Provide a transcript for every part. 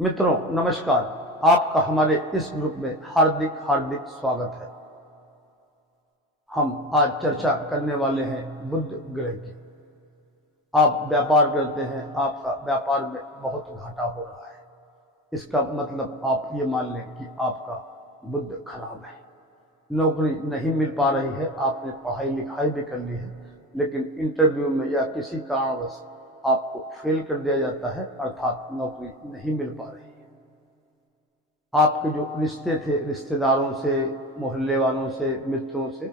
मित्रों नमस्कार। आपका हमारे इस ग्रुप में हार्दिक हार्दिक स्वागत है। हम आज चर्चा करने वाले हैं बुध ग्रह की। आप व्यापार करते हैं, आपका व्यापार में बहुत घाटा हो रहा है। इसका मतलब आप ये मान लें कि आपका बुध खराब है। नौकरी नहीं मिल पा रही है, आपने पढ़ाई लिखाई भी कर ली है, लेकिन इंटरव्यू में या किसी कारणवश आपको फेल कर दिया जाता है, अर्थात नौकरी नहीं मिल पा रही है। आपके जो रिश्ते थे रिश्तेदारों से, मोहल्ले वालों से, मित्रों से,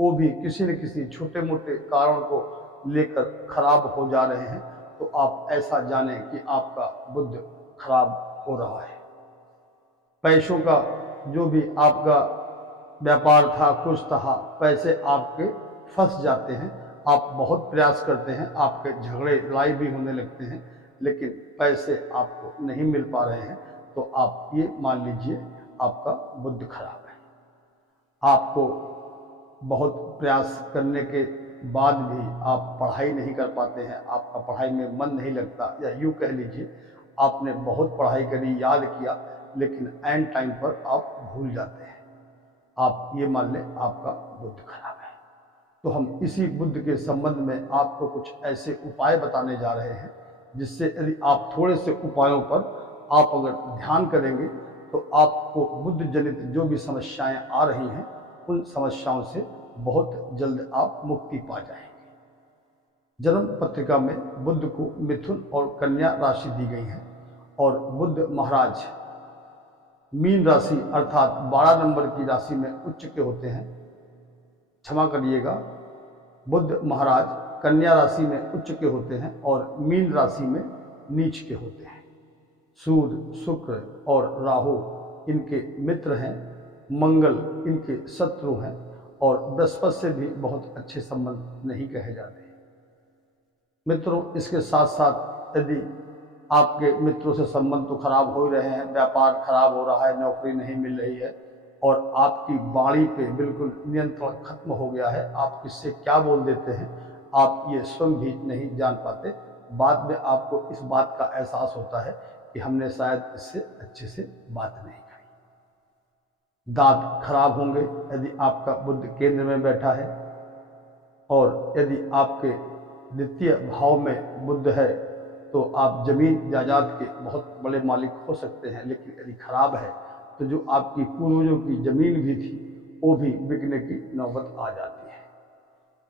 वो भी किसी न किसी छोटे मोटे कारण को लेकर खराब हो जा रहे हैं। तो आप ऐसा जानें कि आपका बुध खराब हो रहा है। पैसों का जो भी आपका व्यापार था, कुछ था, पैसे आपके फंस जाते हैं। आप बहुत प्रयास करते हैं, आपके झगड़े लड़ाई भी होने लगते हैं, लेकिन पैसे आपको नहीं मिल पा रहे हैं। तो आप ये मान लीजिए आपका बुध खराब है। आपको बहुत प्रयास करने के बाद भी आप पढ़ाई नहीं कर पाते हैं, आपका पढ़ाई में मन नहीं लगता, या यूँ कह लीजिए आपने बहुत पढ़ाई करी, याद किया, लेकिन ऐन टाइम पर आप भूल जाते हैं। आप ये मान लें आपका बुध खराब है। तो हम इसी बुध के संबंध में आपको कुछ ऐसे उपाय बताने जा रहे हैं, जिससे यदि आप थोड़े से उपायों पर आप अगर ध्यान करेंगे तो आपको बुध जनित जो भी समस्याएं आ रही हैं, उन समस्याओं से बहुत जल्द आप मुक्ति पा जाएंगे। जन्म पत्रिका में बुध को मिथुन और कन्या राशि दी गई है, और बुध महाराज मीन राशि अर्थात 12 नंबर की राशि में उच्च के होते हैं। क्षमा करिएगा, बुध महाराज कन्या राशि में उच्च के होते हैं और मीन राशि में नीच के होते हैं। सूर्य, शुक्र और राहु इनके मित्र हैं, मंगल इनके शत्रु हैं, और बृहस्पति से भी बहुत अच्छे संबंध नहीं कहे जाते। मित्रों, इसके साथ साथ यदि आपके मित्रों से संबंध तो खराब हो ही रहे हैं, व्यापार खराब हो रहा है, नौकरी नहीं मिल रही है, और आपकी वाणी पे बिल्कुल नियंत्रण खत्म हो गया है, आप किससे क्या बोल देते हैं आप ये स्वयं भी नहीं जान पाते। बाद में आपको इस बात का एहसास होता है कि हमने शायद इससे अच्छे से बात नहीं कही। दांत खराब होंगे यदि आपका बुध केंद्र में बैठा है, और यदि आपके द्वितीय भाव में बुध है तो आप जमीन जायदाद के बहुत बड़े मालिक हो सकते हैं, लेकिन यदि खराब है तो जो आपकी पूर्वजों की जमीन भी थी वो भी बिकने की नौबत आ जाती है।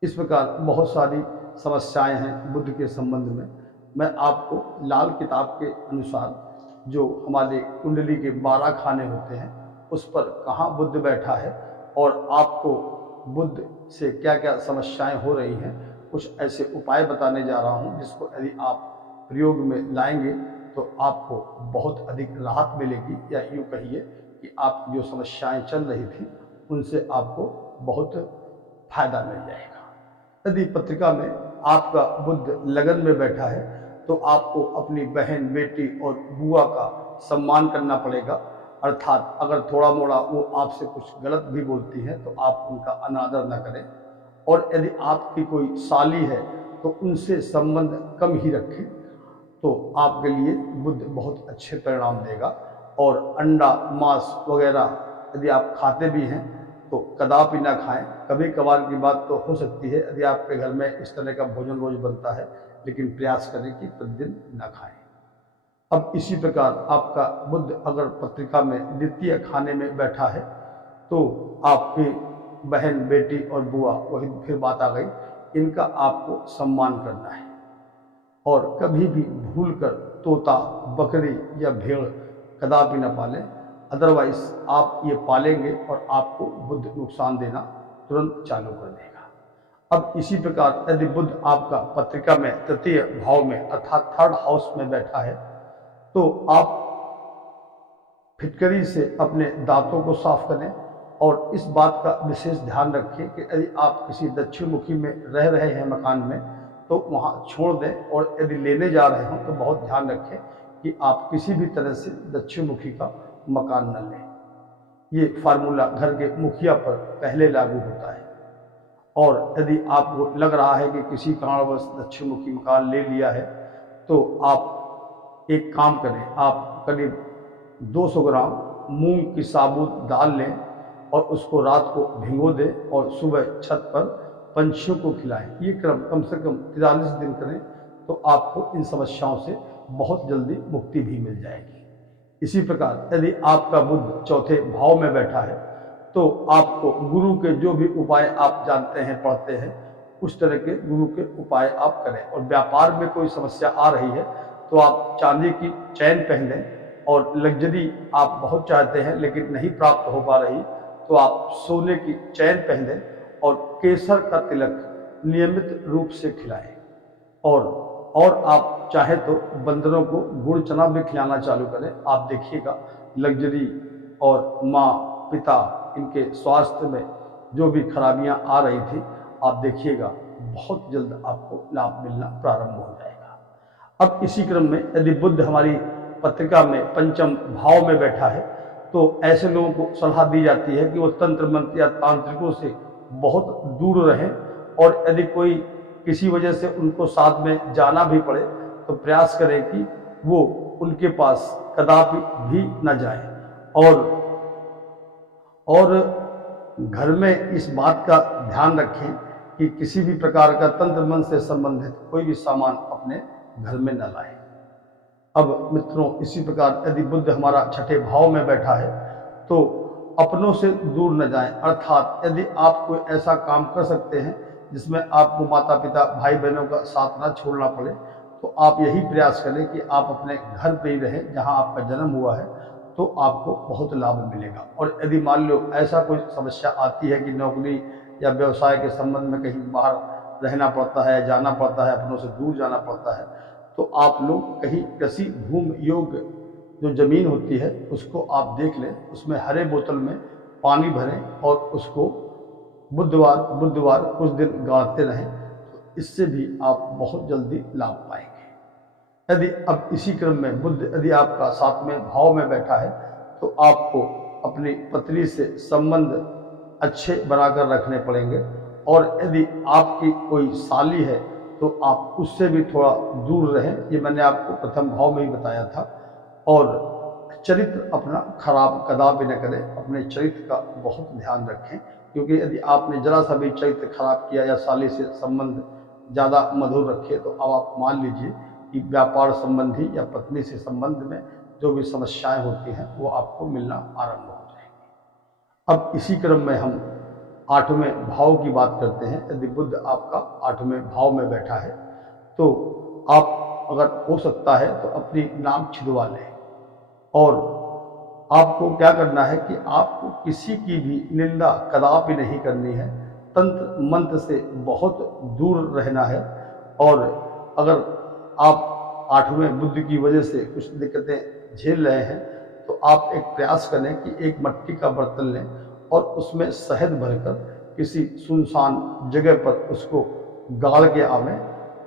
इस प्रकार बहुत सारी समस्याएं हैं बुध के संबंध में। मैं आपको लाल किताब के अनुसार जो हमारे कुंडली के 12 खाने होते हैं उस पर कहाँ बुध बैठा है और आपको बुध से क्या क्या समस्याएं हो रही हैं, कुछ ऐसे उपाय बताने जा रहा हूं, जिसको यदि आप प्रयोग में लाएंगे तो आपको बहुत अधिक राहत मिलेगी, या यूँ कहिए कि आपकी जो समस्याएं चल रही थी उनसे आपको बहुत फायदा मिल जाएगा। यदि पत्रिका में आपका बुध लगन में बैठा है तो आपको अपनी बहन, बेटी और बुआ का सम्मान करना पड़ेगा। अर्थात अगर थोड़ा मोड़ा वो आपसे कुछ गलत भी बोलती हैं तो आप उनका अनादर न करें, और यदि आपकी कोई साली है तो उनसे संबंध कम ही रखें, तो आपके लिए बुध बहुत अच्छे परिणाम देगा। और अंडा, मांस वगैरह यदि आप खाते भी हैं तो कदापि ना खाएं। कभी कभार की बात तो हो सकती है यदि आपके घर में इस तरह का भोजन रोज बनता है, लेकिन प्रयास करें कि प्रतिदिन ना खाएं। अब इसी प्रकार आपका बुध अगर पत्रिका में द्वितीय खाने में बैठा है तो आपकी बहन, बेटी और बुआ, वही फिर बात आ गई, इनका आपको सम्मान करना है। और कभी भी भूलकर तोता, बकरी या भेड़ कदापि न पालें, अदरवाइज आप ये पालेंगे और आपको बुध नुकसान देना तुरंत चालू कर देगा। अब इसी प्रकार यदि बुध आपका पत्रिका में तृतीय भाव में अर्थात 3rd हाउस में बैठा है तो आप फिटकरी से अपने दांतों को साफ करें, और इस बात का विशेष ध्यान रखें कि यदि आप किसी दक्षिण मुखी में रह रहे हैं मकान में तो वहाँ छोड़ दें, और यदि लेने जा रहे हों तो बहुत ध्यान रखें कि आप किसी भी तरह से दक्षिण मुखी का मकान न लें। ये फार्मूला घर के मुखिया पर पहले लागू होता है, और यदि आपको लग रहा है कि किसी कारणवश दक्षिण मुखी मकान ले लिया है तो आप एक काम करें, आप करीब 200 ग्राम मूंग की साबुत दाल लें और उसको रात को भिगो दें और सुबह छत पर पंछियों को खिलाएं। ये क्रम कम से कम 43 दिन करें तो आपको इन समस्याओं से बहुत जल्दी मुक्ति भी मिल जाएगी। इसी प्रकार यदि आपका बुध चौथे भाव में बैठा है तो आपको गुरु के जो भी उपाय आप जानते हैं, पढ़ते हैं, उस तरह के गुरु के उपाय आप करें। और व्यापार में कोई समस्या आ रही है तो आप चांदी की चैन पहन लें, और लग्जरी आप बहुत चाहते हैं लेकिन नहीं प्राप्त हो पा रही तो आप सोने की चैन पहन लें और केसर का तिलक नियमित रूप से खिलाएं। और आप चाहे तो बंदरों को गुड़ चना भी खिलाना चालू करें। आप देखिएगा लग्जरी और माँ पिता इनके स्वास्थ्य में जो भी खराबियां आ रही थी, आप देखिएगा बहुत जल्द आपको लाभ मिलना प्रारंभ हो जाएगा। अब इसी क्रम में यदि बुध हमारी पत्रिका में पंचम भाव में बैठा है तो ऐसे लोगों को सलाह दी जाती है कि वो तंत्र मंत्र या तांत्रिकों से बहुत दूर रहें, और यदि कोई किसी वजह से उनको साथ में जाना भी पड़े तो प्रयास करें कि वो उनके पास कदापि भी न जाए। और घर में इस बात का ध्यान रखें कि किसी भी प्रकार का तंत्र मंत्र से संबंधित कोई भी सामान अपने घर में न लाएं। अब मित्रों, इसी प्रकार यदि बुध हमारा छठे भाव में बैठा है तो अपनों से दूर न जाएं। अर्थात यदि आप कोई ऐसा काम कर सकते हैं जिसमें आपको माता पिता भाई बहनों का साथ न छोड़ना पड़े तो आप यही प्रयास करें कि आप अपने घर पे ही रहें जहां आपका जन्म हुआ है, तो आपको बहुत लाभ मिलेगा। और यदि मान लो ऐसा कोई समस्या आती है कि नौकरी या व्यवसाय के संबंध में कहीं बाहर रहना पड़ता है, जाना पड़ता है, अपनों से दूर जाना पड़ता है, तो आप लोग कहीं कृषि भूमि योग्य जो जमीन होती है उसको आप देख लें, उसमें हरे बोतल में पानी भरें और उसको बुधवार कुछ दिन गाड़ते रहें, तो इससे भी आप बहुत जल्दी लाभ पाएंगे। यदि अब इसी क्रम में बुध यदि आपका 7वें भाव में बैठा है तो आपको अपनी पत्नी से संबंध अच्छे बनाकर रखने पड़ेंगे, और यदि आपकी कोई साली है तो आप उससे भी थोड़ा दूर रहें। ये मैंने आपको प्रथम भाव में ही बताया था। और चरित्र अपना खराब कदापि न करें, अपने चरित्र का बहुत ध्यान रखें, क्योंकि यदि आपने जरा सा भी चरित्र खराब किया या साली से संबंध ज़्यादा मधुर रखे तो अब आप मान लीजिए कि व्यापार संबंधी या पत्नी से संबंध में जो भी समस्याएं होती हैं वो आपको मिलना आरंभ हो जाएंगी। अब इसी क्रम में हम 8वें भाव की बात करते हैं। यदि बुध आपका 8वें भाव में बैठा है तो आप अगर हो सकता है तो अपनी नाक छिदवा लें, और आपको क्या करना है कि आपको किसी की भी निंदा कदापि नहीं करनी है, तंत्र मंत्र से बहुत दूर रहना है। और अगर आप 8वें बुध की वजह से कुछ दिक्कतें झेल रहे हैं तो आप एक प्रयास करें कि एक मट्टी का बर्तन लें और उसमें शहद भरकर किसी सुनसान जगह पर उसको गाड़ के आवें।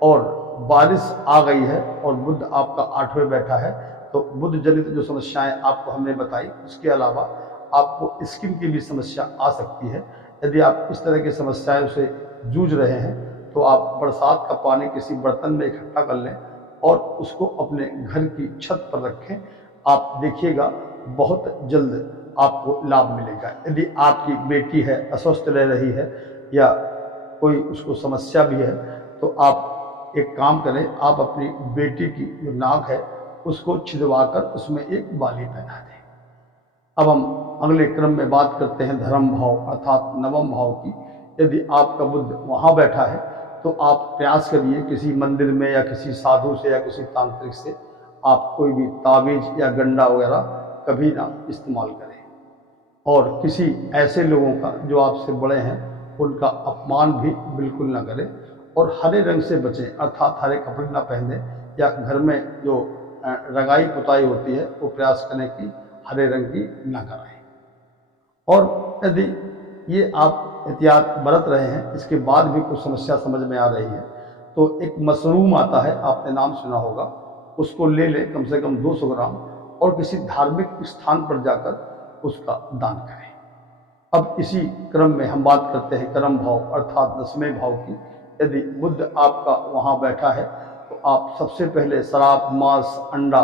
और बारिश आ गई है और बुध आपका 8वें बैठा है तो बुध जनित जो समस्याएं आपको हमने बताई, उसके अलावा आपको स्किन की भी समस्या आ सकती है। यदि आप इस तरह की समस्याओं से जूझ रहे हैं तो आप बरसात का पानी किसी बर्तन में इकट्ठा कर लें और उसको अपने घर की छत पर रखें। आप देखिएगा बहुत जल्द आपको लाभ मिलेगा। यदि आपकी बेटी है, अस्वस्थ रह रही है या कोई उसको समस्या भी है तो आप एक काम करें, आप अपनी बेटी की जो नाक है उसको छिदवाकर उसमें एक बाली पहना दें। अब हम अगले क्रम में बात करते हैं धर्म भाव अर्थात 9वें भाव की। यदि आपका बुध वहाँ बैठा है तो आप प्रयास करिए किसी मंदिर में या किसी साधु से या किसी तांत्रिक से आप कोई भी तावीज या गंडा वगैरह कभी ना इस्तेमाल करें। और किसी ऐसे लोगों का जो आपसे बड़े हैं उनका अपमान भी बिल्कुल ना करें। और हरे रंग से बचें, अर्थात हरे कपड़े ना पहने, या घर में जो रंगाई पुताई होती है वो प्रयास करें कि हरे रंग की ना कराएं। और यदि ये आप एहतियात बरत रहे हैं, इसके बाद भी कुछ समस्या समझ में आ रही है, तो एक मशरूम आता है, आपने नाम सुना होगा, उसको ले लें कम से कम 200 ग्राम और किसी धार्मिक स्थान पर जाकर उसका दान करें। अब इसी क्रम में हम बात करते हैं कर्म भाव अर्थात 10वें भाव की। यदि बुध आपका वहाँ बैठा है तो आप सबसे पहले शराब, मांस, अंडा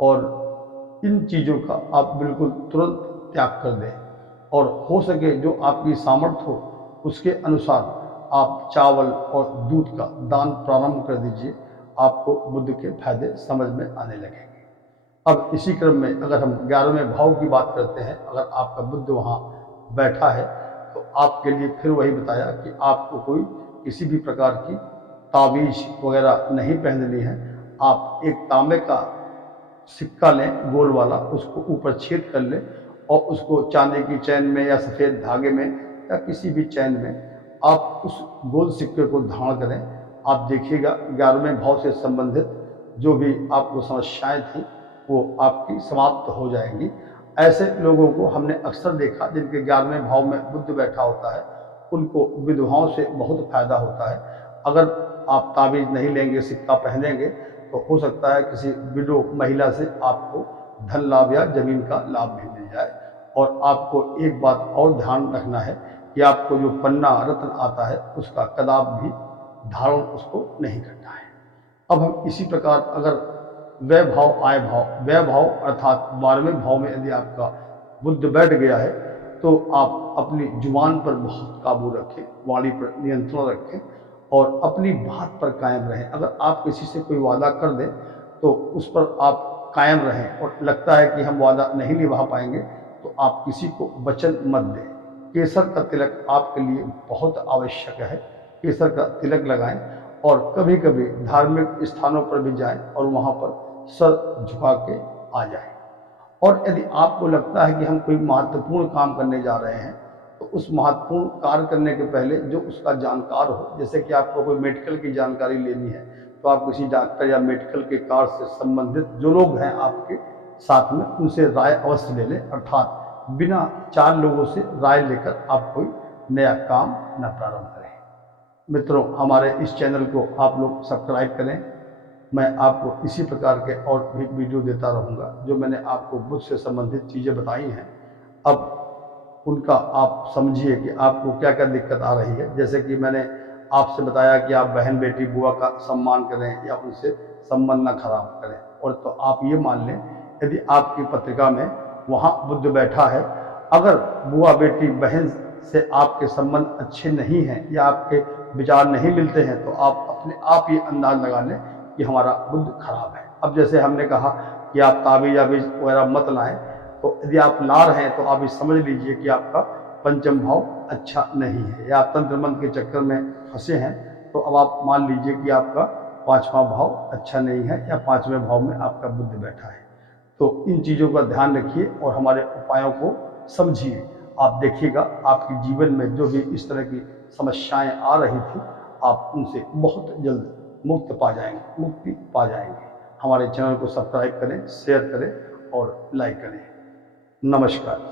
और इन चीज़ों का आप बिल्कुल तुरंत त्याग कर दें और हो सके जो आपकी सामर्थ्य हो उसके अनुसार आप चावल और दूध का दान प्रारंभ कर दीजिए। आपको बुद्ध के फायदे समझ में आने लगेंगे। अब इसी क्रम में अगर हम 11वें भाव की बात करते हैं, अगर आपका बुद्ध वहाँ बैठा है तो आपके लिए फिर वही बताया कि आपको कोई किसी भी प्रकार की तावीज वगैरह नहीं पहननी है। आप एक तांबे का सिक्का लें गोल वाला, उसको ऊपर छेद कर लें और उसको चांदी की चैन में या सफ़ेद धागे में या किसी भी चैन में आप उस गोल सिक्के को धारण करें। आप देखिएगा 11वें भाव से संबंधित जो भी आपको समस्याएं थी वो आपकी समाप्त हो जाएंगी। ऐसे लोगों को हमने अक्सर देखा जिनके 11वें भाव में बुद्ध बैठा होता है, उनको विधवाओं से बहुत फायदा होता है। अगर आप ताबीज नहीं लेंगे, सिक्का पहनेंगे तो हो सकता है किसी विडो महिला से आपको धन लाभ या जमीन का लाभ भी मिल जाए। और आपको एक बात और ध्यान रखना है कि आपको जो पन्ना रत्न आता है उसका कदाप भी धारण उसको नहीं करना है। अब हम इसी प्रकार अगर वैभाव आय भाव, वैभाव अर्थात 12वें भाव में यदि आपका बुद्ध बैठ गया है तो आप अपनी जुबान पर बहुत काबू रखें, वाणी पर नियंत्रण रखें और अपनी बात पर कायम रहें। अगर आप किसी से कोई वादा कर दें तो उस पर आप कायम रहें और लगता है कि हम वादा नहीं निभा पाएंगे तो आप किसी को वचन मत दें। केसर का तिलक आपके लिए बहुत आवश्यक है। केसर का तिलक लगाएं और कभी कभी धार्मिक स्थानों पर भी जाएं और वहाँ पर सर झुका के आ जाएं। और यदि आपको लगता है कि हम कोई महत्वपूर्ण काम करने जा रहे हैं तो उस महत्वपूर्ण कार्य करने के पहले जो उसका जानकार हो, जैसे कि आपको कोई मेडिकल की जानकारी लेनी है तो आप किसी डॉक्टर या मेडिकल के कार्य से संबंधित जो लोग हैं आपके साथ में उनसे राय अवश्य ले लें। अर्थात बिना 4 लोगों से राय लेकर आप कोई नया काम न प्रारंभ करें। मित्रों, हमारे इस चैनल को आप लोग सब्सक्राइब करें। मैं आपको इसी प्रकार के और भी वीडियो देता रहूँगा। जो मैंने आपको बुद्ध से संबंधित चीज़ें बताई हैं, अब उनका आप समझिए कि आपको क्या क्या दिक्कत आ रही है। जैसे कि मैंने आपसे बताया कि आप बहन, बेटी, बुआ का सम्मान करें या उनसे संबंध न खराब करें। और तो आप ये मान लें यदि आपकी पत्रिका में वहाँ बुद्ध बैठा है, अगर बुआ, बेटी, बहन से आपके संबंध अच्छे नहीं हैं या आपके विचार नहीं मिलते हैं तो आप अपने आप ये अंदाज लगा लें कि हमारा बुद्ध खराब है। अब जैसे हमने कहा कि आप ताबीज याबीज वगैरह मत लाएं, तो यदि आप ला रहे हैं तो आप ये समझ लीजिए कि आपका पंचम भाव अच्छा नहीं है या आप तंत्र मंत्र के चक्कर में फंसे हैं। तो अब आप मान लीजिए कि आपका 5वां भाव अच्छा नहीं है या 5वें भाव में आपका बुद्ध बैठा है। तो इन चीज़ों का ध्यान रखिए और हमारे उपायों को समझिए। आप देखिएगा आपके जीवन में जो भी इस तरह की समस्याएं आ रही थी, आप उनसे बहुत जल्द मुक्ति पा जाएंगे। हमारे चैनल को सब्सक्राइब करें, शेयर करें और लाइक करें। नमस्कार।